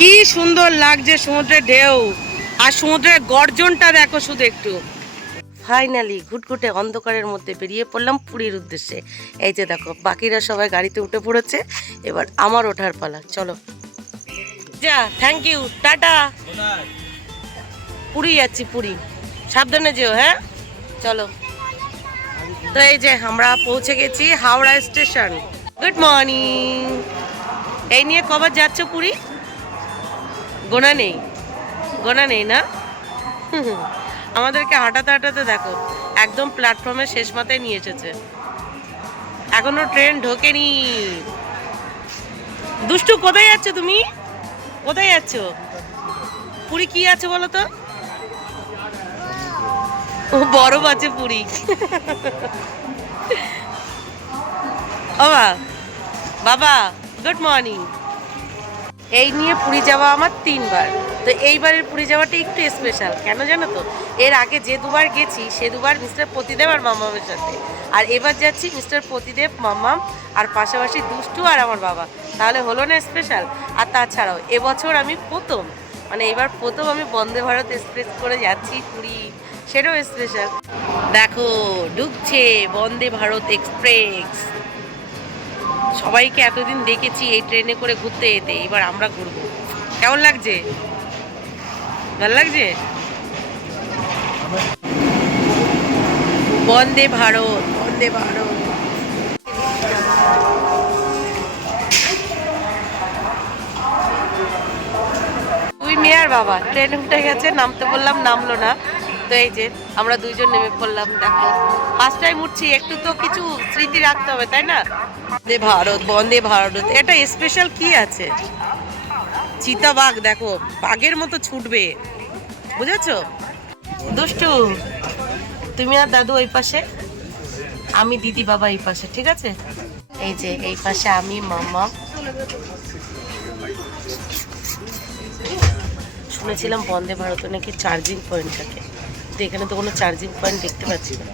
কি সুন্দর লাগছে সমুদ্রের ঢেউ আর সমুদ্রের গর্জনটা দেখো শুধু একটু। ফাইনালি ঘুটঘুটে অন্ধকারের মধ্যে বেরিয়ে পড়লাম পুরীর উদ্দেশ্যে। এই যে দেখো বাকিরা সবাই গাড়িতে উঠে পড়েছে, এবার আমার ওঠার পালা। চলো যা, থ্যাংক ইউ, টাটা। পুরী যাচ্ছি, পুরী। সাবধানে যেও, হ্যাঁ চলো। তো এই যে আমরা পৌঁছে গেছি হাওড়া স্টেশন। Good morning. এই নিয়ে কবার যাচ্ছ পুরী? গোনা নেই, গোনা নেই না? আমাদেরকে হাঁটাতে হাঁটাতে দেখো একদম প্ল্যাটফর্মের শেষ মাথায় নিয়ে এসেছে, এখনো ট্রেন ঢোকেনি। দুষ্টু কোথায় যাচ্ছ তুমি? কোথায় যাচ্ছ? পুরী কি আছে বলো তো? ও বরফ আছে পুরী। বাবা বাবা গুড মর্নিং। এই নিয়ে পুরী যাওয়া আমার 3 বার। তো এইবারের পুরী যাওয়াটা একটু স্পেশাল, কেন জানো তো? এর আগে যে দুবার গেছি সে দুবার মিস্টার প্রতিদেব আর মামামের সাথে, আর এবার যাচ্ছি মিস্টার প্রতিদেব, মামাম আর পাশাপাশি দুষ্টু আর আমার বাবা। তাহলে হলো না স্পেশাল? আর তাছাড়াও এবছর আমি প্রথম, মানে এবার প্রথম আমি বন্দে ভারত এক্সপ্রেস করে যাচ্ছি পুরী, সেটাও স্পেশাল। দেখো ঢুকছে বন্দে ভারত এক্সপ্রেস। সবাইকে এতদিন দেখেছি এই ট্রেনে করে ঘুরতে যেতে, এবার আমরা ঘুরবো। কেমন লাগছে? ভালো লাগছে? বন্দে ভারত, বন্দে ভারত। তুই মেয়ে আর বাবা ট্রেনে উঠে গেছে, নামতে বললাম নামলো না। তো এই যে আমরা দুইজন নেমে পড়লাম। দেখো ফার্স্ট টাইম উঠছি, একটু তো কিছু স্মৃতি রাখতে হবে তাই না? বন্দে ভারত, বন্দে ভারত, এটা স্পেশাল কি আছে? চিতাবাঘ দেখো বাঘের মতো ছুটবে, বুঝেছো? দুষ্টু তুমি আর দাদু ওই পাশে, আমি দিদি বাবা এই পাশে, ঠিক আছে? এই যে এই পাশে আমি, মাম্মা। শুনেছিলাম বন্দে ভারতে নাকি চার্জিং পয়েন্ট থাকে, তো এখানে তো কোনো চার্জিং পয়েন্ট দেখতে পাচ্ছি না।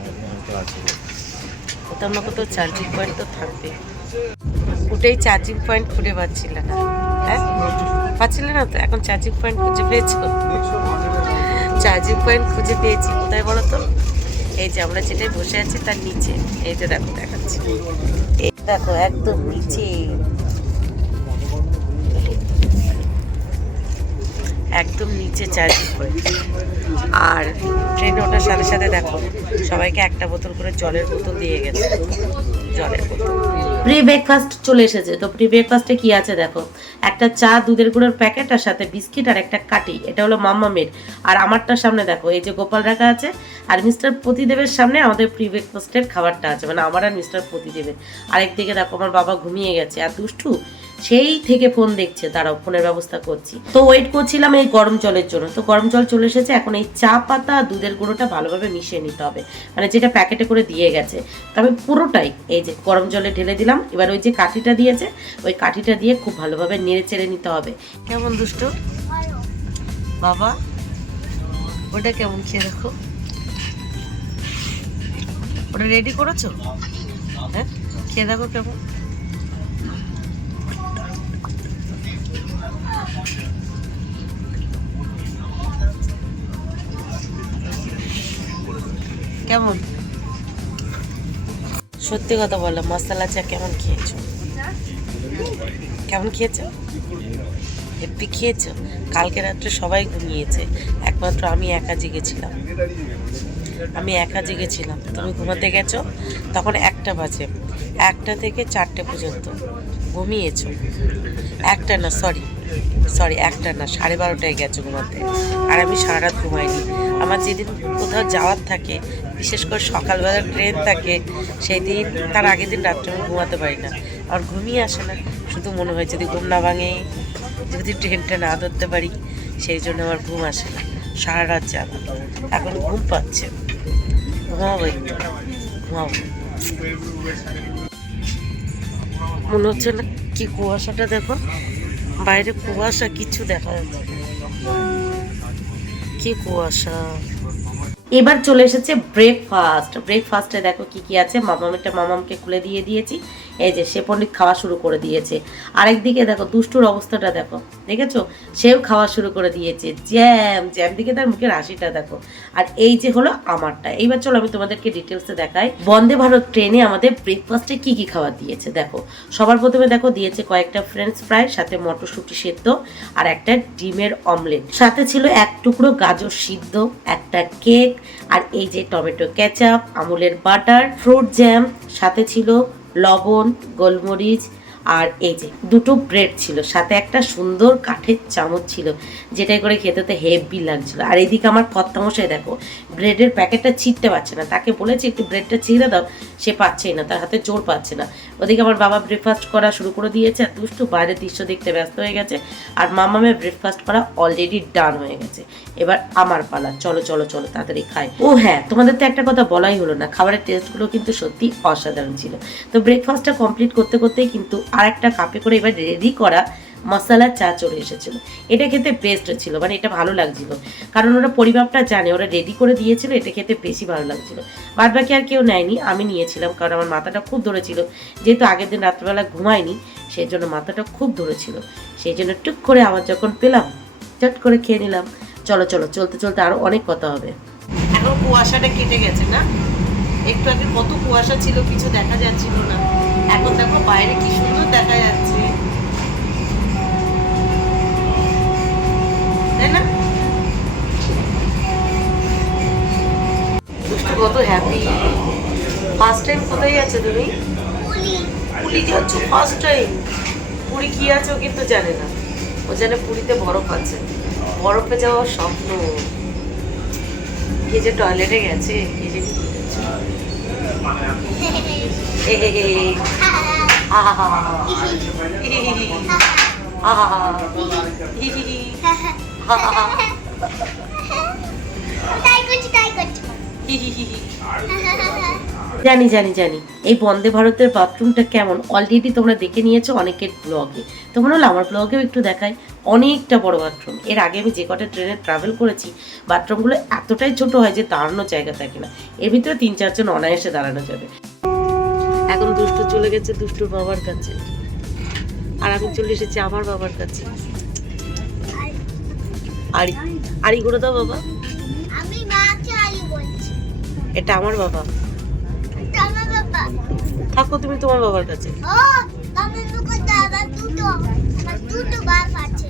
কোথাও না কোথাও চার্জিং পয়েন্ট তো থাকবে। উঠেই চার্জিং পয়েন্ট খুঁজে পাচ্ছিল না। হ্যাঁ পাচ্ছিলে না তো? এখন চার্জিং পয়েন্ট খুঁজে পেয়েছো? চার্জিং পয়েন্ট খুঁজে পেয়েছি। কোথায় বলো তো? এই যে আমরা যেটাই বসে আছি তার নিচে। এই যে দেখো দেখাচ্ছি, এই দেখো একদম নিচে, একদম নিচে চার্জিং পয়েন্ট। আর ট্রেনে ওঠার সাথে সাথে দেখো সবাইকে একটা বোতল করে জলের বোতল দিয়ে গেছে, জলের বোতল। প্রি ব্রেকফাস্ট চলে এসেছে। তো প্রি ব্রেকফাস্টে কি আছে দেখো, একটা চা, দুধের গুঁড়োর প্যাকেট, আর সাথে বিস্কিট আর একটা কাটি। এটা হলো মাম্মামের। আর আমারটার সামনে দেখো এই যে গোপাল রাখা আছে, আর মিস্টার প্রতিদেবের সামনে আমাদের প্রি ব্রেকফাস্টের খাবারটা আছে, মানে আমার আর মিস্টার প্রতিদেবের। আরেকদিকে দেখো আমার বাবা ঘুমিয়ে গেছে, আর দুষ্টু সেই থেকে ফোন দেখছে। দাঁড়াও ফোনের ব্যবস্থা করছি। তো ওয়েট করছিলাম এই গরম জলের জন্য। তো গরম জল চলে এসেছে। এখন এই চা পাতা দুধের গুঁড়োটা ভালোভাবে মিশিয়ে নিতে হবে, মানে যেটা প্যাকেটে করে দিয়ে গেছে। তবে পুরোটাই এই যে গরম জলে ঢেলে দিলাম। এবার ওই যে কাঠিটা দিয়েছে, ওই কাঠিটা দিয়ে খুব ভালোভাবে নেড়ে চেড়ে নিতে হবে। কেমন দুষ্টু বাবা? ওটা কেমন খেয়ে দেখো। ওটা রেডি করেছো? হ্যাঁ খেয়ে দেখো কেমন। কেমন? সত্যি কথা বলো, মশলা চা কেমন খেয়েছো? কেমন খেয়েছো? হেব্বি খেয়েছো? কালকে রাত্রে সবাই ঘুমিয়েছে, একমাত্র আমি একা জেগেছিলাম। তুমি ঘুমাতে গেছো তখন 1টা বাজে। 1টা থেকে 4টে পর্যন্ত ঘুমিয়েছো। 1টা না, সরি 1টা না, 12:30টায় গেছো ঘুমাতে। আর আমি সারা রাত ঘুমাইনি। আমার যেদিন কোথাও যাওয়ার থাকে, বিশেষ করে সকালবেলা ট্রেন থাকে, সেই দিন তার আগের দিন রাত্রে আমি ঘুমাতে পারি না। আর ঘুমিয়ে আসে না, শুধু মনে হয় যদি ঘুম না ভাঙে, যদি ট্রেনটা না ধরতে পারি, সেই জন্য আমার ঘুম আসে না। সারা রাত যাবো, এখন ঘুম পাচ্ছে, ঘুমাবো একটু, ঘুমাবো। মনে হচ্ছে না কি কুয়াশাটা দেখো, বাইরে কুয়াশা, কিছু দেখা যাচ্ছে, কি কুয়াশা। এবার চলে এসেছে ব্রেকফাস্টে দেখো কি কি আছে। মামামকে খুলে দিয়ে দিয়েছি। এই যে সে পণ্ডিত খাওয়া শুরু করে দিয়েছে। আরেকদিকে দেখো দুষ্টুর অবস্থাটা দেখো, দেখেছো, সেও খাওয়া শুরু করে দিয়েছে। জ্যাম দিকে তার মুখের হাসিটা দেখো। আর এই যে হলো আমারটা। এইবার চলো আমি তোমাদেরকে ডিটেলসে দেখাই বন্দে ভারত ট্রেনে আমাদের ব্রেকফাস্টে কি কি খাবার দিয়েছে। দেখো সবার প্রথমে দেখো দিয়েছে কয়েকটা ফ্রেঞ্চ ফ্রাই, সাথে মটরশুঁটি সেদ্ধ আর একটা ডিমের অমলেট, সাথে ছিল এক টুকরো গাজর সিদ্ধ, একটা কেক, আর এই যে টমেটো কেচাপ, আমুলের বাটার, ফ্রুট জ্যাম, সাথে ছিল লবণ, গোলমরিচ, আর এই যে দুটো ব্রেড ছিল, সাথে একটা সুন্দর কাঠের চামচ ছিল, যেটাই করে খেতে তো হেভি লাগছিল। আর এইদিকে আমার কর্তামশাই দেখো ব্রেডের প্যাকেটটা ছিঁড়তে পারছে না, তাকে বলেছি একটু ব্রেডটা ছিঁড়ে দাও, সে পাচ্ছেই না, তার হাতে জোর পাচ্ছে না। ওদিকে আমার বাবা ব্রেকফাস্ট করা শুরু করে দিয়েছে, আর দুষ্টু বাইরের দৃশ্য দেখতে ব্যস্ত হয়ে গেছে। আর মামামের ব্রেকফাস্ট করা অলরেডি ডান হয়ে গেছে। এবার আমার পালা, চলো চলো চলো তাড়াতাড়ি খাই। ও হ্যাঁ, তোমাদের তো একটা কথা বলাই হলো না, খাবারের টেস্টগুলো কিন্তু সত্যি অসাধারণ ছিল। তো ব্রেকফাস্টটা কমপ্লিট করতে করতেই কিন্তু আর একটা কাপে করে এবার রেডি করা মশলা চা চলে এসেছিল। এটা খেতে বেস্ট ছিল, মানে এটা ভালো লাগছিল, কারণ ওরা পরিমাপটা জানে, ওরা রেডি করে দিয়েছিল, এটা খেতে বেশি ভালো লাগছিল। বাদ বাকি আর কেউ নেয়নি, আমি নিয়েছিলাম, কারণ আমার মাথাটা খুব ধরেছিল, যেহেতু আগের দিন রাত্রেবেলা ঘুমায়নি, সেই জন্য মাথাটা খুব ধরেছিল, সেই জন্য টুক করে আমার যখন পেলাম চট করে খেয়ে নিলাম। চলো চলো, চলতে চলতে আরো অনেক কথা হবে। এখন কুয়াশাটা কেটে গেছে না, একটু আগে কত কুয়াশা ছিল, কিছু দেখা যাচ্ছিল না, এখন দেখো বাইরে কি সুন্দর দেখা যাচ্ছে, তাই না? কত হ্যাপি। ফার্স্ট টাইম কোথায় যাচ্ছে তুমি? পুরী যাচ্ছ ফার্স্ট টাইম? পুরী কি আছে ও কিন্তু জানে না, ও জানে পুরীতে বরফ আছে, বরফে যাওয়ার স্বপ্ন। কে যে টয়লেটে গেছে, কে যে জানি জানি জানি এই বন্দে ভারতের বাথরুমটা কেমন অলরেডি তোমরা দেখে নিয়েছো অনেকের ব্লগে, তোমরা হলো আমার ব্লগেও একটু দেখাই। অনেকটা বড় বাথরুম। এর আগে আমি যে কটা ট্রেনে ট্রাভেল করেছি বাথরুমগুলো এতটাই ছোট হয় যে দাঁড়ানোর জায়গা থাকে না, এর ভিতরে 3-4 জন অনায়াসে দাঁড়ানো যাবে। এখন দুষ্টু চলে গেছে দুষ্টুর বাবার কাছে, আর আমি চলে এসেছি আমার বাবার কাছে। আড়ি আড়ি করে দাও বাবা। আমি মাকে আড়ি বলছি। এটা আমার বাবা। এটা আমার বাবা। থাকো তুমি তোমার বাবার কাছে। ও, আমি মুখে দাদা দুটো বাপ আছে।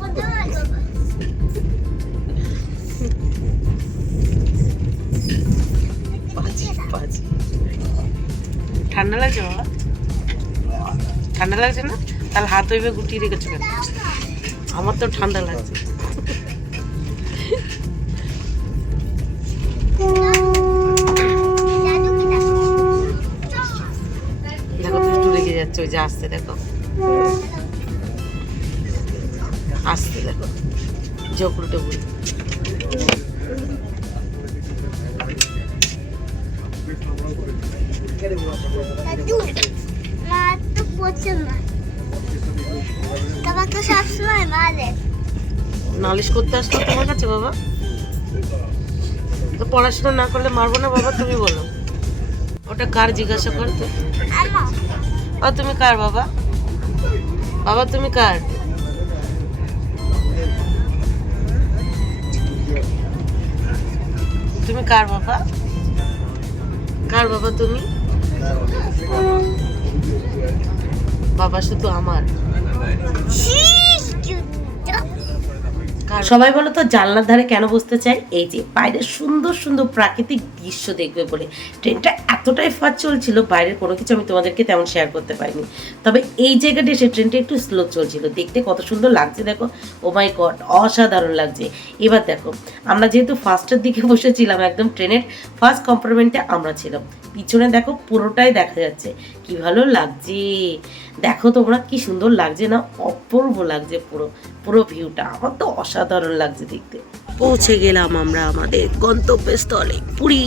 কোথায় বাবা? বাজি। ঠান্ডা লাগছে বাবা? ঠান্ডা লাগছে না? তাহলে হাত হইবে গুটিয়ে রেখেছো কেন? আমার তো ঠান্ডা লাগছে। দেখো দুষ্টু রেখে যাচ্ছে, ওই যে আসতে দেখো, আসতে দেখো ঝোপড়ুটে বুড়ি। মা তো পছন্দ না, বাবা তো সবসময় মারে। নালিশ করতে আসলো তোমার কাছে বাবা? তো পড়াশোনা না করলে মারবো না বাবা, তুমি বলো। ওটা কার জিজ্ঞাসা করতে? ও তুমি কার বাবা? বাবা তুমি কার? তুমি কার বাবা? কার বাবা তুমি? বাবা শুধু আমার। সবাই বলো তো জানলার ধারে কেন বসতে চাই? এই যে বাইরের সুন্দর সুন্দর প্রাকৃতিক দৃশ্য দেখবে বলে। ট্রেনটা এতটাই ফাস্ট চলছিল, বাইরের কোনো কিছু আমি তোমাদেরকে তেমন শেয়ার করতে পারিনি, তবে এই জায়গাটা এসে ট্রেনটা একটু স্লো চলছিল, দেখতে কত সুন্দর লাগছে দেখো। ও মাই গড, অসাধারণ লাগছে। এবার দেখো আমরা যেহেতু ফার্স্টের দিকে বসেছিলাম, একদম ট্রেনের ফার্স্ট কম্পার্টমেন্টে আমরা ছিলাম, পিছনে দেখো পুরোটাই দেখা যাচ্ছে, কি ভালো লাগছে দেখো তোমরা, কি সুন্দর লাগছে না? অপূর্ব লাগছে পুরো পুরো ভিউটা, আমার তো অসাধারণ লাগছে দেখতে। পৌঁছে গেলাম আমরা আমাদের গন্তব্যস্থলে পুরী।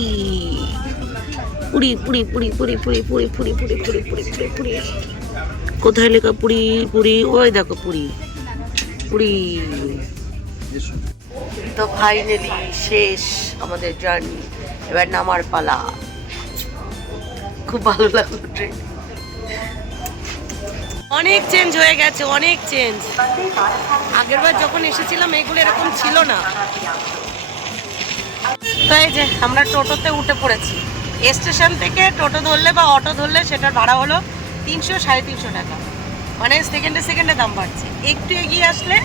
পুরী পুরী পুরী পুরী পুরী পুরী পুরী পুরী পুরী পুরী পুরী পুরী। কোথায় লেখা পুরী? পুরী ওই দেখো পুরী পুরী। তো ফাইনালি শেষ আমাদের জার্নি, এবার নামার পালা। খুব ভালো লাগলো ট্রেন, অনেক চেঞ্জ হয়ে গেছে, অনেক চেঞ্জ। আগেরবার যখন এসেছিলাম এগুলো এরকম ছিল না। তো এই যে আমরা টোটোতে উঠে পড়েছি। স্টেশন থেকে টোটো ধরলে বা অটো ধরলে সেটার ভাড়া হলো 300 350 টাকা। মানে সেকেন্ডে সেকেন্ডে দাম বাড়ছে। একটু এগিয়ে আসলে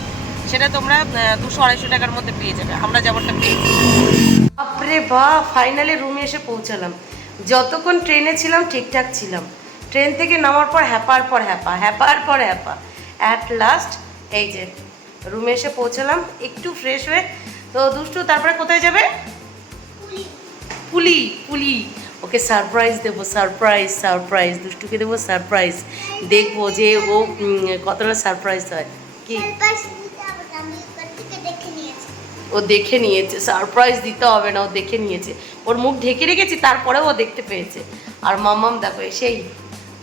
সেটা তোমরা 200-250 টাকার মধ্যে পেয়ে যাবে। আমরা যেমনটা পেয়েছি। বাপরে বাপ, ফাইনালি রুমে এসে পৌঁছালাম। যতক্ষণ ট্রেনে ছিলাম ঠিকঠাক ছিলাম, ট্রেন থেকে নামার পর হ্যাপার পর হ্যাপা, হ্যাপার পর হ্যাপা। অ্যাট লাস্ট এই যে রুমে এসে পৌঁছালাম একটু ফ্রেশ হয়ে। তো দুষ্টু তারপরে কোথায় যাবে? পুলি। পুলি ওকে সারপ্রাইজ দেবো, সারপ্রাইজ সারপ্রাইজ। দুষ্টুকে দেবো সারপ্রাইজ, দেখবো যে ও কতটা সারপ্রাইজ হয়। কি ও দেখে নিয়েছে, সারপ্রাইজ দিতে হবে না, ও দেখে নিয়েছে। ওর মুখ ঢেকে রেখেছি তারপরেও ও দেখতে পেয়েছে। আর মাম্মাম দেখো সেই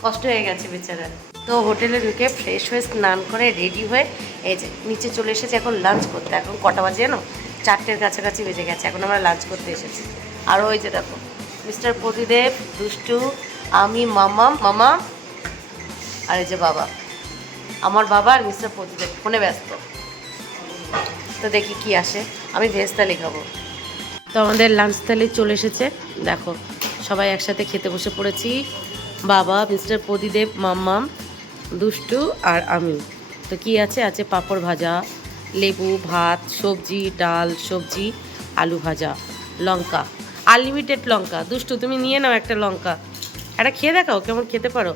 কষ্ট হয়ে গেছে বেচারা। তো হোটেলে ঢুকে ফ্রেশ হয়ে স্নান করে রেডি হয়ে এই যে নিচে চলে এসেছে এখন লাঞ্চ করতে। এখন কটা বাজে জানো? 4টের কাছাকাছি বেজে গেছে। এখন আমরা লাঞ্চ করতে এসেছি। আর ওই যে দেখো মিস্টার প্রদীপ, দুষ্টু, আমি, মামা আর এই যে বাবা। আমার বাবা আর মিস্টার প্রদীপ ফোনে ব্যস্ত। তো দেখি কি আসে। আমি ভেজ থালি খাবো। তো আমাদের লাঞ্চ থালি চলে এসেছে। দেখো সবাই একসাথে খেতে বসে পড়েছি। বাবা, মিস্টার প্রদীপ, মাম্মাম, দুষ্টু আর আমি। তো কি আছে? আছে পাঁপড় ভাজা, লেবু, ভাত, সবজি, ডাল, সবজি, আলু ভাজা, লঙ্কা, আনলিমিটেড লঙ্কা। দুষ্টু তুমি নিয়ে নাও একটা লঙ্কা, একটা খেয়ে দেখাও কেমন খেতে পারো।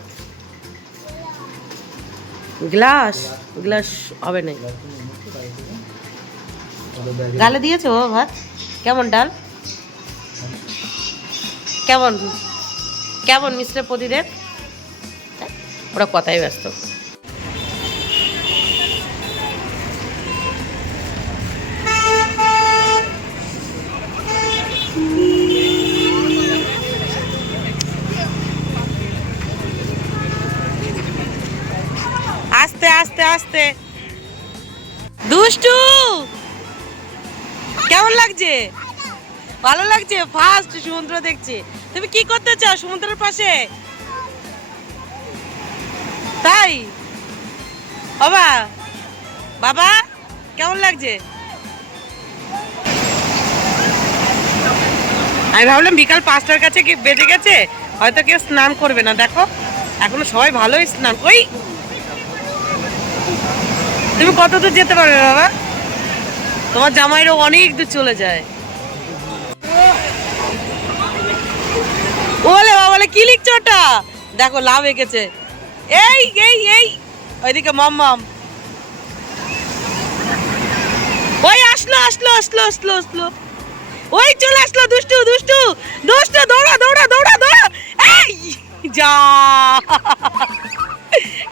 গ্লাস গ্লাস হবে না। গালে দিয়েছো ভাত? কেমন ডাল? কেমন কেমন মিস্টার প্রদীপ? ওরা কথাই ব্যস্ত। আস্তে আস্তে আস্তে। দুষ্টু কেমন লাগছে? ভালো লাগছে? ফার্স্ট সমুদ্র দেখছি। তুমি কি করতে চাও সমুদ্রের পাশে? তাই বাবা, বাবা কেমন লাগছে? আমি ভাবলাম বিকাল 5টার কাছে কি বেজে গেছে, হয়তো কেউ স্নান করবে না। দেখো এখনো সবাই ভালোই স্নান। ওই তুমি কত দূর যেতে পারবে বাবা? তোমার জামাইরও অনেক দূর চলে যায়। ওলে বাবা, বলে কি লিখছো ওটা? দেখো লাভ এঁকেছে। এই এই এই ওইদিকে মাম্মাম। ওই আসলো আসলো আসলো আসলো আসলো, ওই চলে আসলো দুষ্টু দুষ্টু দুষ্টু, দৌড়া দৌড়া দৌড়া দৌড়া। এই যা,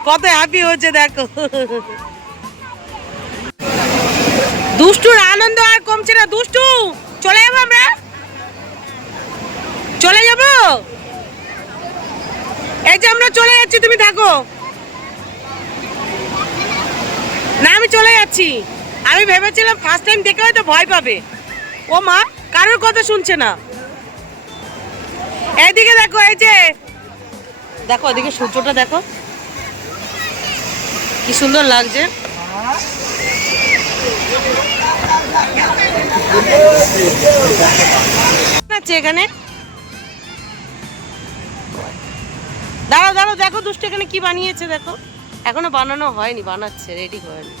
কত হ্যাপি হচ্ছে দেখো। দুষ্টুর আনন্দ আর কমছে না। দুষ্টু চলে যাবো, আমরা চলে যাব। এই যে আমরা চলে যাচ্ছি, তুমি থাকো না। আমি চলে যাচ্ছি। আমি ভেবেছিলাম ফার্স্ট টাইম দেখে হয়তো ভয় পাবে। ও মা, কারোর কথা শুনছে না। এইদিকে দেখো, এই যে দেখো ওইদিকে সূর্যটা দেখো কি সুন্দর লাগছে। এখানে দাঁড়াও দাঁড়াও, দেখো দুষ্টু এখানে কি বানিয়েছে দেখো। এখনো বানানো হয়নি, বানাচ্ছে, রেডি হয়নি।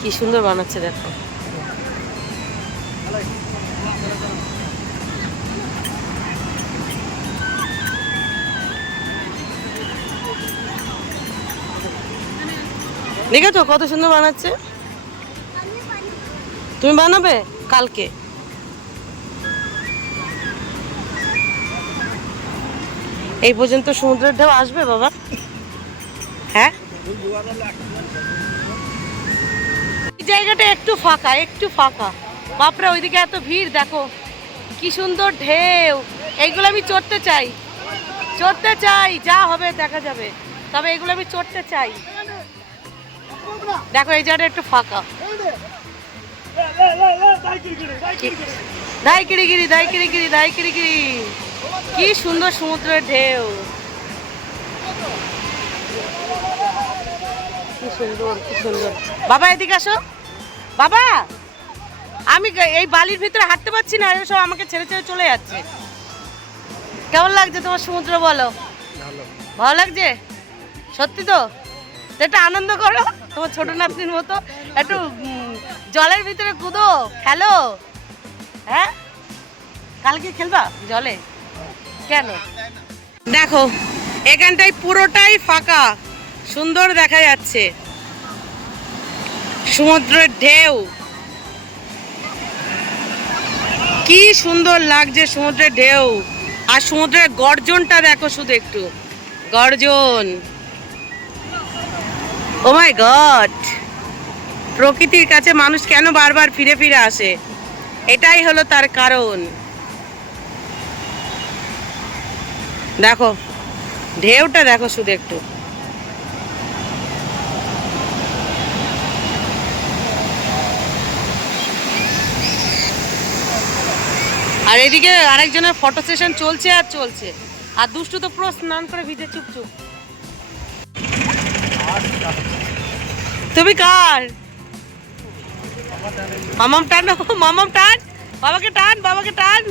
কি সুন্দর বানাচ্ছে দেখো। দেখেছো কত সুন্দর বানাচ্ছে? তুমি বানাবে কালকে? এই পর্যন্ত সমুদ্রের ঢেউ আসবে বাবা? হ্যাঁ, এই জায়গাটা একটু ফাঁকা, একটু ফাঁকা। বাপরে ওইদিকে এত ভিড়, দেখো কি সুন্দর ঢেউ। এইগুলো আমি চড়তে চাই, চড়তে চাই। যা হবে দেখা যাবে, তবে এগুলো আমি চড়তে চাই। দেখো এই জায়গাটা একটু ফাঁকা। দাই কিরিগিরি দাই কিরিগিরি দাই কিরিগিরি, কি সুন্দর সমুদ্রের ঢেউ। কি সুন্দর কি সুন্দর। বাবা এদিকে আসো। বাবা আমি এই বালির ভিতরে হাঁটতে পারছি না, এরা সব আমাকে ছেড়ে ছেড়ে চলে যাচ্ছে। কেমন লাগছে তোমার সমুদ্র বলো? ভালো লাগছে সত্যি তো? একটা আনন্দ করো তোমার ছোট নাতনির মতো, একটু জলের ভিতরে কুদো, খেলো। হ্যাঁ কালকে খেলবা জলে? কেন? দেখো এখানটায় পুরোটাই ফাঁকা, সুন্দর দেখা যাচ্ছে সমুদ্রের ঢেউ, কি সুন্দর লাগছে সমুদ্রের ঢেউ। আর সমুদ্রের গর্জনটা দেখো, শুধু একটু গর্জন। ও মাই গড, প্রকৃতির কাছে মানুষ কেন বারবার ফিরে ফিরে আসে, এটাই হলো তার কারণ। দেখো ঢেউটা দেখো শুধু একটু। আর এদিকে আরেকজনের ফটো সেশন চলছে আর চলছে। আর দুষ্টু তো পুরো স্নান করে ভিজে চুপচুপ। তুমি কার? মামাম টান, মামাম টান, বাবাকে টান, বাবাকে টান।